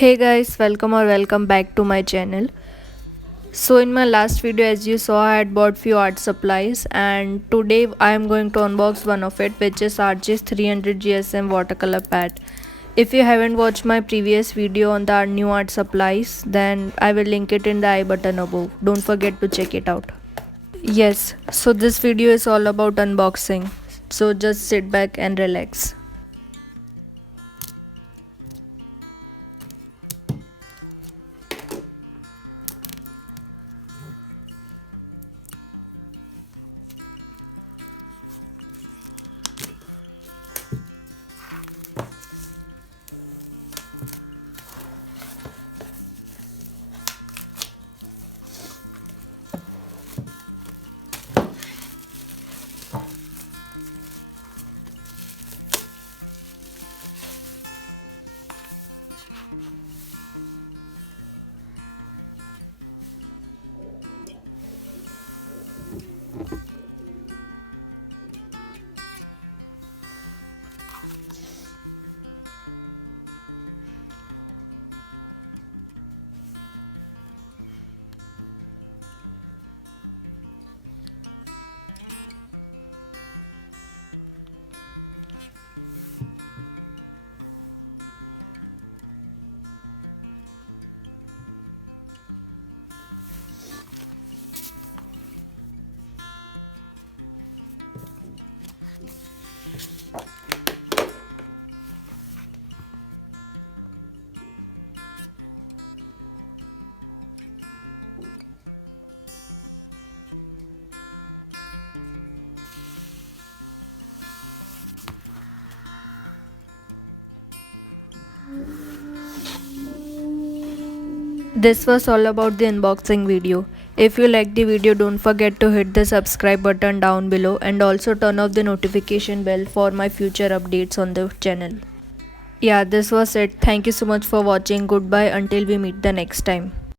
Hey guys, welcome back to my channel. So in my last video, as you saw, I had bought few art supplies, and today I am going to unbox one of it, which is Archie's 300 GSM watercolor pad. If you haven't watched my previous video on the new art supplies, then I will link it in the I button above. Don't forget to check it out. Yes, so this video is all about unboxing. So just sit back and relax. This was all about the unboxing video. If you liked the video, don't forget to hit the subscribe button down below and also turn off the notification bell for my future updates on the channel. Yeah, this was it. Thank you so much for watching. Goodbye until we meet the next time.